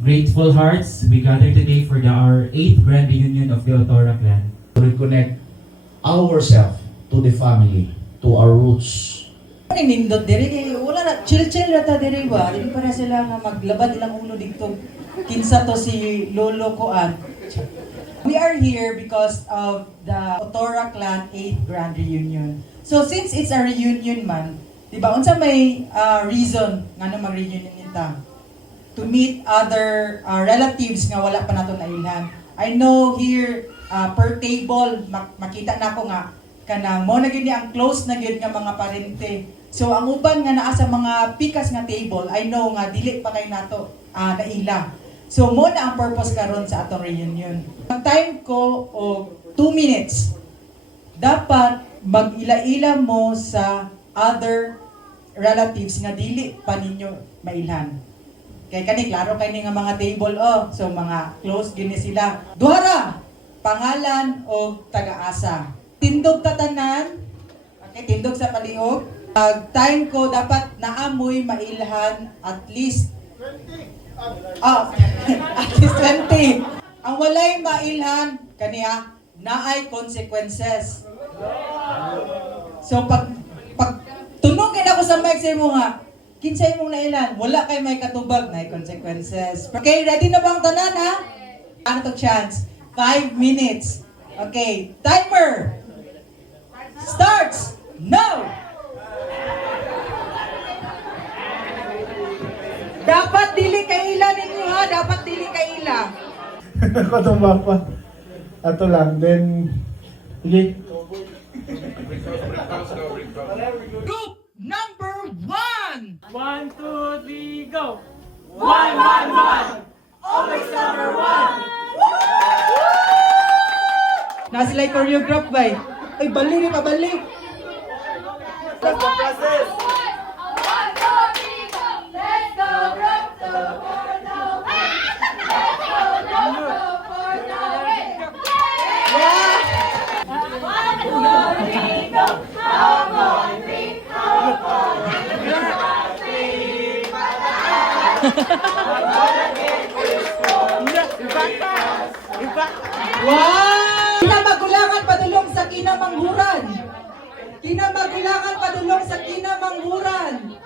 Grateful hearts, we gather today for our 8th grand reunion of the Otora clan. To reconnect ourselves to the family, to our roots. Nindot diri wala na chill ra ta diri ba dili para sila nga maglabad ilang ulo dito kinsa to si Lolo Koan. We are here because of the Otora clan 8th grand reunion. So since it's a reunion man, di ba unsa may reason nga na mag-reunion nita? To meet other relatives nga wala pa nato nailhan. I know here per table makita na ko nga kanang mo na gyud ni ang close na gyud nga mga parente. So ang uban nga naa sa mga pikas nga table, I know nga dili pa kay nato naila. So mo na ang purpose karon sa atong reunion. Ang time ko og 2 minutes. Dapat mag-ila-ila mo sa other relatives nga dili pa ninyo mailhan. Kay kani klaro kay ni nga mga table so mga close gini sila. Duhara pangalan o taga-asa. Tindog tatanan. Okay, tindog sa palihog. Time ko dapat naamoy mailhan at least 20. At least 20. Ang walay mailhan kaniya naay consequences. So pag tunugin ako sa mic sa imo nga kinsay mong nailan, wala kay may katubag na consequences. Okay, ready na bang tanan ha? Ano to chance? 5 minutes. Okay, timer starts now! Dapat dili kaila ninyo ha, dapat dili kaila. Katumbang pa. Ato lang, then sige. Group number 1! 1, 2, 3, go! 1, 1, 1! Always number 1! Na sila choreograph ba eh? Ay, balik ka, balik! That's the process. Wow! Kinamagulangan padulong sa kinamanghuran. Kinamagulangan padulong sa kinamanghuran.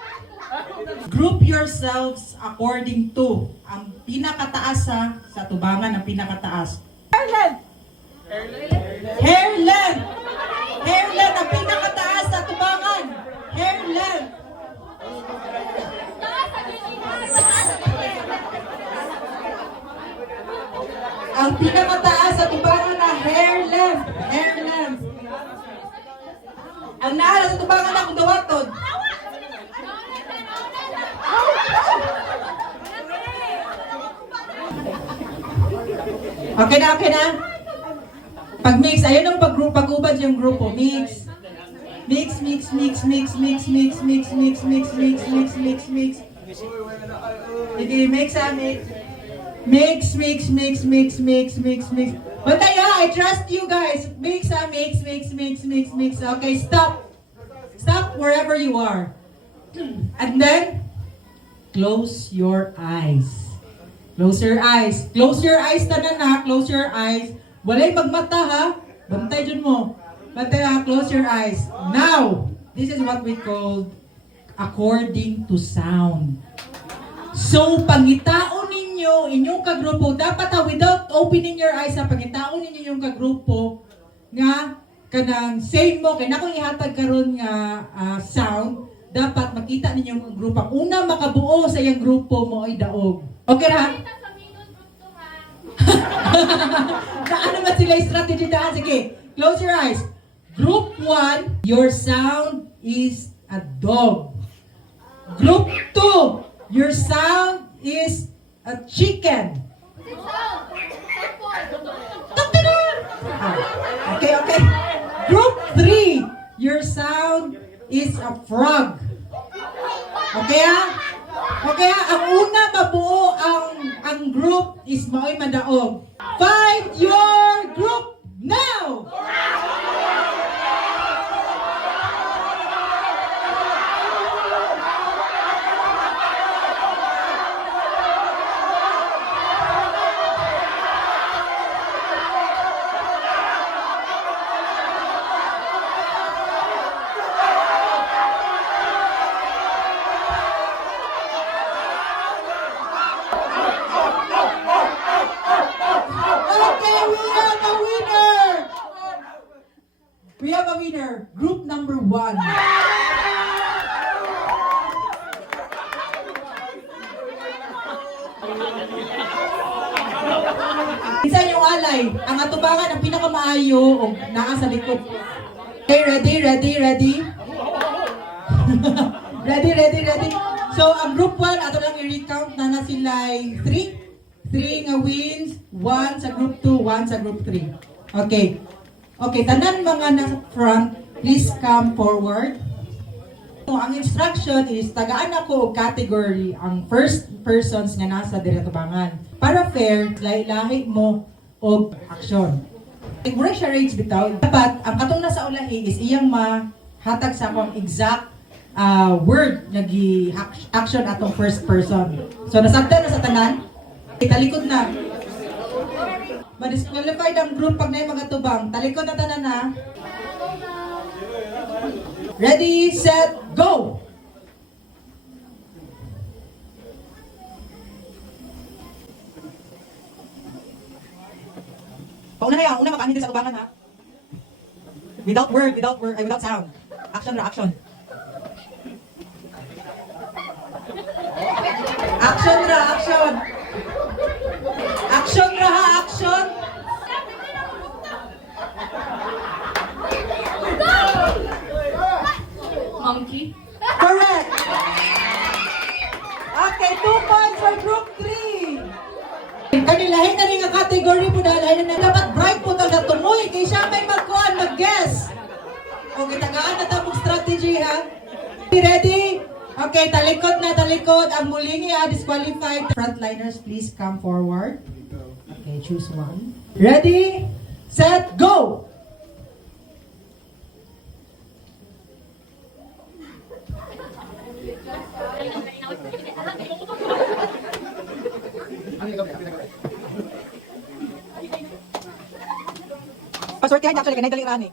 Group yourselves according to ang pinakataas sa tubangan ang pinakataas. Hair length. Hair length. Hair length ang pinakataas sa tubangan. Hair length. Ang pinakamataas sa tubangan na hair length. Hair length. Ang naala sa tubangan na kung dawatod. Okay na, okay na. Pag-mix, ayun ang pag-ubad yung grupo. Mix. Mix, mix, mix, mix, mix, mix, mix, mix, mix, mix, mix, mix, mix. Sige, mix mix. Mix, mix, mix, mix, mix, mix, mix. Bantay I trust you guys. Mix, mix, mix, mix, mix, mix. Okay, stop. Stop wherever you are. And then, close your eyes. Close your eyes. Close your eyes, tanan ha. Close your eyes. Walay magmata ha. Bantay dyan mo. Bantay ha. Close your eyes. Now, this is what we call according to sound. So, pangitaon ninyo, inyong kagrupo, dapat without opening your eyes, pangitaon ninyo yung kagrupo, nga, kanang same mo, kaya nakong ihatag karon nga sound, dapat makita ninyo yung grupo. Una makabuo sa yung grupo mo ay daog. Okay na? Na ano man sila yung strategy daan? Sige, close your eyes. Group 1, your sound is a dog. Group 2, your sound is a chicken. Okay, okay. Group 3, your sound is a frog. Okay ah? Okay ah? Ang una mabuo ang group is mao'y madaog. Find your group now! 1. Isa yung alay, ang atubangan ang pinakamaayo o naa sa likod. Okay, ready? ready? So, ang group 1, ato lang i-recount na sila 3. 3 nga wins, 1 sa group 2, 1 sa group 3. Okay. Okay, tanan mga nasa front, please come forward. So, ang instruction is, tagaan ako og category ang first persons nga nasa diratubangan. Para fair, lahi mo og action. Mura siya rates bitaw. Dapat, ang katong nasa ulahi is iyang mahatag sa akong exact word nga action atong first person. So, nasabtan na sa tanan. Talikod na. Ma-disqualified ang group pag na mga tubang. Talikod na tanan na. Ready, set, go! Pauna na yan. Una makaanhin din sa tubangan ha. Without sound. Action ra, action. Action ra, action. Action ra ha, action. Monkey. Correct. Okay, 2 points for group 3. Kanilahin na rin nga category po dahil na dapat bright po ito sa tumoy. Kaya siya may magkuhan, mag-guess. Okay, tagaan na tapong strategy ha. Ready? Okay, talikod na talikod. Ang muling disqualified. Frontliners, please come forward. Okay, choose one. Ready, set, go! Paswertihan niya actually, ganay dali rani.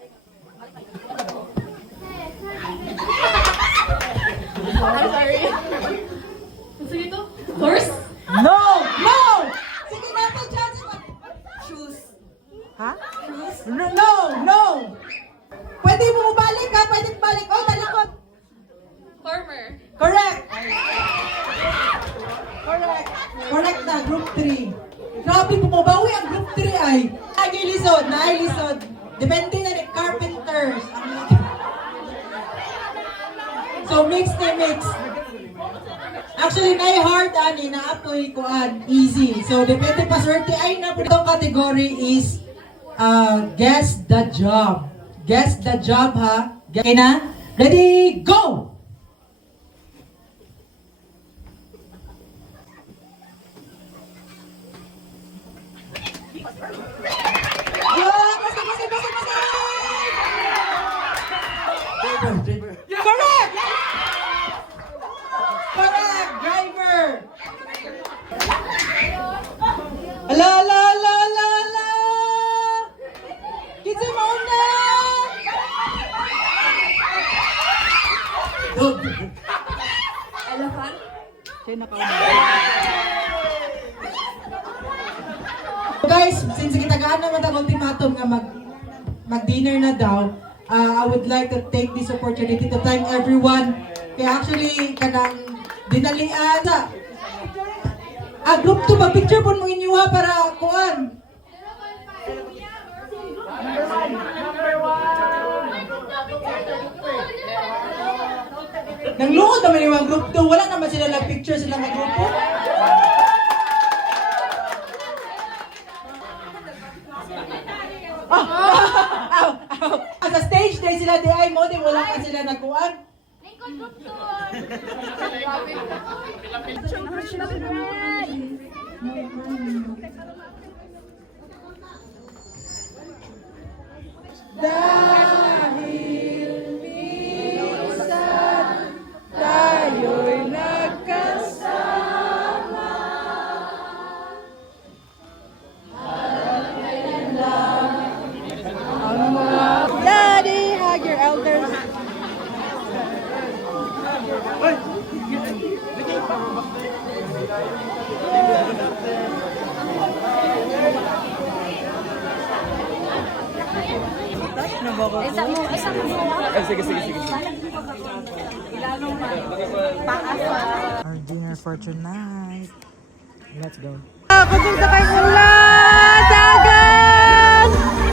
I'm sorry. Gusto nito? Horse? No! No! Sige na po, chance. Shoes. Ha? No! Pwede mo balik ha? Pwede balik. Oh, talikod. Farmer. Correct! Correct na, group 3. Grabe, bumabawi ang group 3 ay. Nailisod. Depende na ni carpenters. So, mix. Actually, na-hard ani, na-apoy kuan, easy. So, depende pa swerte ay na po. Itong category is guess the job. Guess the job ha. Okay na? Ready, go! Correct! Driver! Ala! Kitsa mo na! Elephant. Guys, since kitagaan naman ang ultimatum nga mag-dinner na daw, I would like to take this opportunity to thank everyone. Kaya actually, kanang dinalian sa group 2, mag-picture po mo inyo ha para kuan. Nanglungod naman yung mga group 2, wala naman sila nag-picture sila ng grupo. Sa stage day sila di ay mo, di wala pa sila nagkuhan. Dahil minsan tayo'y nagkasama. Daddy, hug your elders. Our dinner for tonight. Let's go. Kutsong sakay ulam!